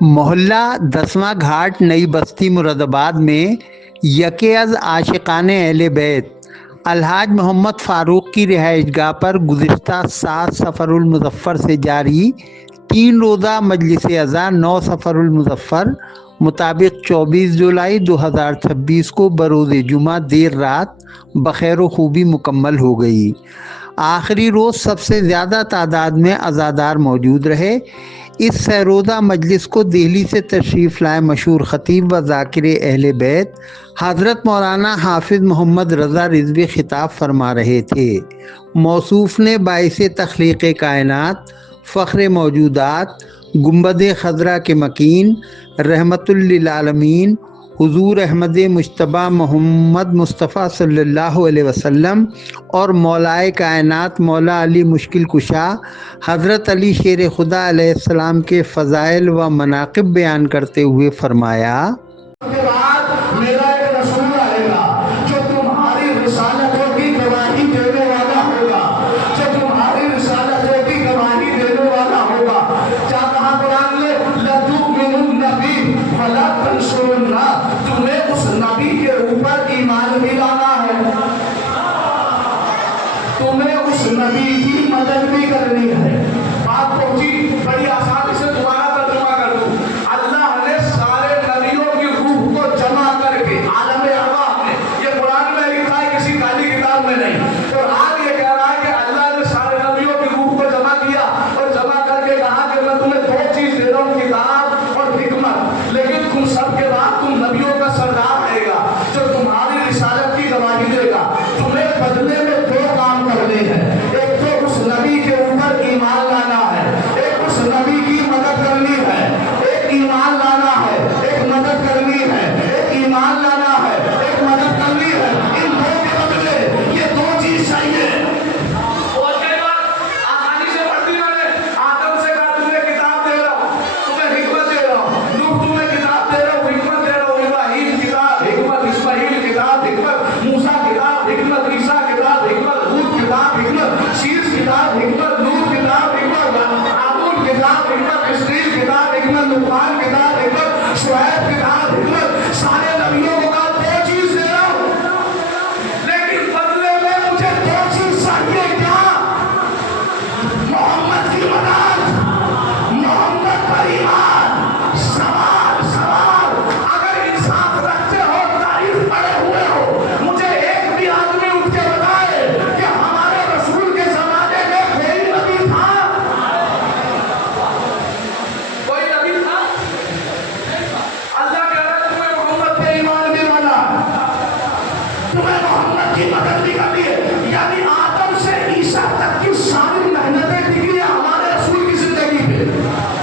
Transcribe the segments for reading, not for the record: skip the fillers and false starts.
محلہ دسواں گھاٹ نئی بستی مرادآباد میں یکے از عاشقان اہل بیت الحاج محمد فاروق کی رہائش گاہ پر گزشتہ 7 صفر المظفر سے جاری 3 روزہ مجلس عزا 9 صفر المظفر مطابق 24 جولائی 2026 کو بروز جمعہ دیر رات بخیر و خوبی مکمل ہو گئی۔ آخری روز سب سے زیادہ تعداد میں عزادار موجود رہے۔ اس سہ روزہ مجلس کو دہلی سے تشریف لائے مشہور خطیب و ذاکر اہل بیت حضرت مولانا حافظ محمد رضا رضوی خطاب فرما رہے تھے۔ موصوف نے باعث تخلیق کائنات، فخر موجودات، گنبد خضرا کے مکین، رحمت للعالمین حضور احمد مجتبیٰ محمد مصطفیٰ صلی اللہ علیہ وسلم اور مولائے کائنات مولا علی مشکل کشا حضرت علی شیر خدا علیہ السلام کے فضائل و مناقب بیان کرتے ہوئے فرمایا، کے بعد میرا ایک رسول آئے گا جو تمہاری رسالتوں کی گواہی دینے والا ہوگا، جو تمہاری رسالتوں کی گواہی دینے والا ہوگا۔ کیا کہا قرآن نے؟ لَتُؤْمِنُنَّ بِهِ وَلَا تَنصُرُنَّهُ، تمہیں اس نبی کے اوپر ایمان بھی لانا ہے، تمہیں اس نبی کی مدد بھی کرنی ہے۔ بات پہنچی؟ بڑی آسانی سے دوبارہ ترجمہ کر دوں۔ اللہ نے سارے نبیوں کی روح کو جمع کر کے عالم ارواح میں، یہ قرآن میں لکھا ہے، کسی کالی کتاب میں نہیں، قرآن یہ کہہ رہا ہے کہ اللہ نے سارے نبیوں کی روح کو جمع کیا اور جمع کر کے کہا کہ میں تمہیں 2 چیز دے رہا ہوں، کتاب اور حکمت، لیکن تم سب کے بعد تم نبیوں کا سردار آئے گا جو تمہاری رسالت کی گواہی دے گا۔ تمہیں بدلے میں 2 کام کرنے ہیں، ایک تو اس نبی کے اوپر ایمان لانا ہے، ایک اس نبی کی مدد کرنی ہے۔ ایک ایمان لانا ہے، ایک مدد کرنی ہے، ایک ایمان لانا ہے، ایک مدد کرنی ہے۔ ان 2 کے بدلے یہ 2 چیز چاہیے۔ اور کئی بار آسانی سے پڑھ دی میں نے، آدم سے کہا تمہیں کتاب دے رہا ہوں، تمہیں حکمت دے رہا ہوں، نوح تمہیں کتاب دے رہا ہوں، حکمت دے رہا ہوں، ابراہیم کتاب حکمت، اسماعیل کتاب حکمت، موسیٰ کتاب حکمت، عیسیٰ کتاب حکمت، ہود کتاب حکمت، شیس کتاب حکمت، نوح کتاب حکمت، ہارون کتاب حکمت، اسرائیل کتاب حکمت، لقمان کتاب حکمت، شعیب کتاب حکمت۔ سارے نبیوں کو کہا 2 چیز دے رہا ہوں، لیکن بدلے میں مجھے 2 چیز چاہیے۔ کیا؟ محمد کی مدد، محمد پر ایمان۔ سوال اگر انصاف رکھتے ہو، تاریخ پڑھے ہوئے ہو، مجھے ایک بھی آدمی اٹھ کے بتائے کہ ہمارے رسول کے زمانے میں کوئی نبی تھا؟ کوئی نبی تھا؟ اللہ کہہ رہا ہے تمہیں محمد پہ ایمان بھی لانا، تمہیں محمد کی مدد بھی کرنی ہے۔ یعنی آدم سے عیسیٰ تک کی ساری محنتیں ٹکی ہیں ہمارے رسول کی زندگی پہ،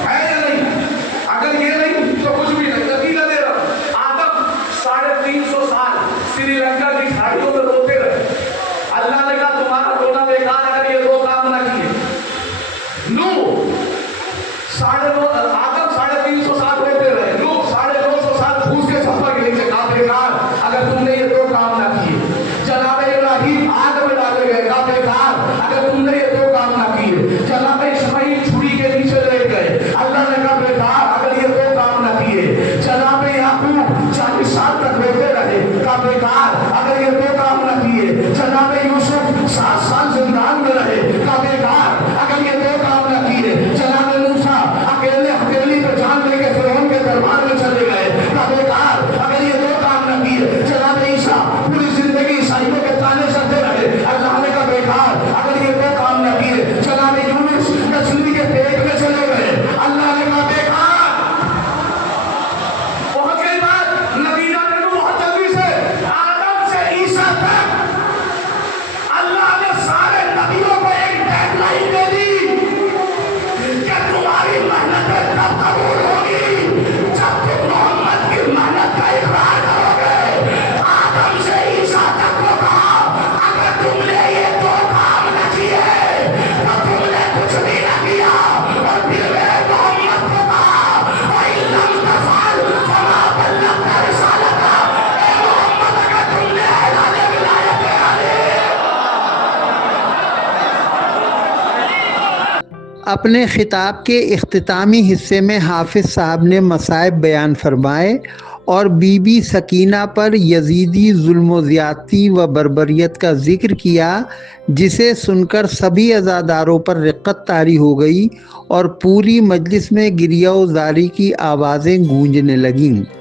ہے یا نہیں؟ اگر یہ نہیں تو کچھ بھی نہیں۔ نتیجہ دے رہا ہوں، آدم 350 سال سری لنکا کی کھاڑیوں میں روتے رہے۔ اللہ نے کہا تمہارا رونا بیکار اگر یہ 2 کام نہ کیے۔ آدم 350 سال روتے رہے، نوح 950 سال پھوس کے چھپر کے نیچے، کہا بیکار اگر تم نے یہ 2 کام نہ کیے۔ جناب ابراہیم آگ میں ڈالے گئے، کہا بیکار اگر تم نے یہ 2 کام نہ کیے۔ جناب اسماعیل چھری کے نیچے لیٹ گئے، اللہ نے کہا بیکار اگر یہ 2 کام نہ کیے۔ جناب یعقوب 40 سال تک روتے رہے، کہا بیکار اگر یہ 2 کام نہ کیے۔ جناب یوسف 7 سال زندان میں رہے، کہا بیکار اگر یہ 2 کام نہ کیے۔ جناب موسیٰ اکیلے اپنے خطاب کے اختتامی حصے میں حافظ صاحب نے مصائب بیان فرمائے اور بی بی سکینہ پر یزیدی ظلم و زیادتی و بربریت کا ذکر کیا، جسے سن کر سبھی عزاداروں پر رقت طاری ہو گئی اور پوری مجلس میں گریہ و زاری کی آوازیں گونجنے لگیں۔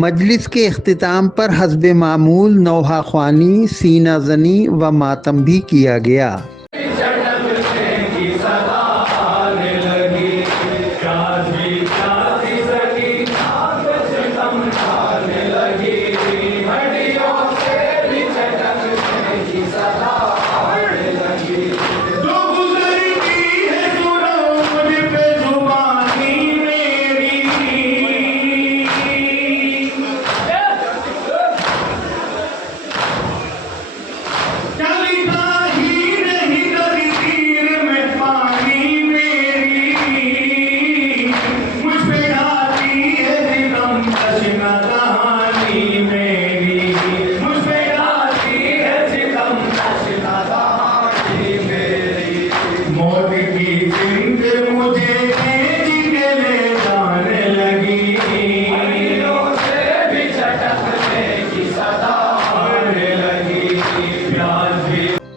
مجلس کے اختتام پر حسب معمول نوحہ خوانی، سینہ زنی و ماتم بھی کیا گیا۔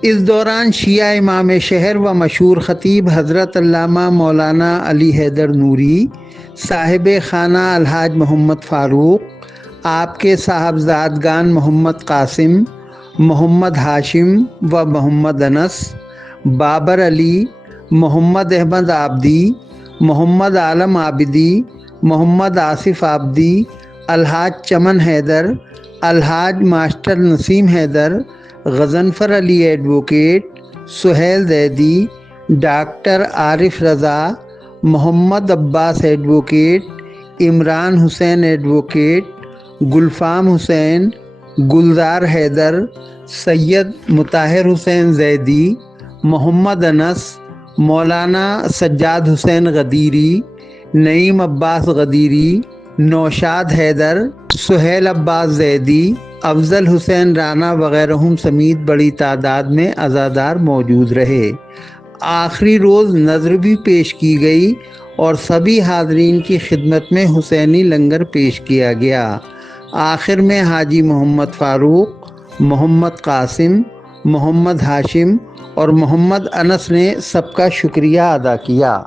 اس دوران شیعہ امام شہر و مشہور خطیب حضرت علامہ مولانا علی حیدر نوری، صاحب خانہ الحاج محمد فاروق، آپ کے صاحبزادگان محمد قاسم، محمد ہاشم و محمد انس، بابر علی، محمد احمد عابدی، محمد عالم عابدی، محمد آصف عابدی، الحاج چمن حیدر، الحاج ماسٹر نسیم حیدر، غضنفر علی ایڈوکیٹ، سہیل زیدی، ڈاکٹر عارف رضا، محمد عباس ایڈوکیٹ، عمران حسین ایڈوکیٹ، گلفام حسین، گلزار حیدر، سید مطہر حسین زیدی، محمد انس، مولانا سجاد حسین غدیری، نعیم عباس غدیری، نوشاد حیدر، سہیل عباس زیدی، افضل حسین رانا وغیرہ سمیت بڑی تعداد میں عزادار موجود رہے۔ آخری روز نذر بھی پیش کی گئی اور سبھی حاضرین کی خدمت میں حسینی لنگر پیش کیا گیا۔ آخر میں حاجی محمد فاروق، محمد قاسم، محمد ہاشم اور محمد انس نے سب کا شکریہ ادا کیا۔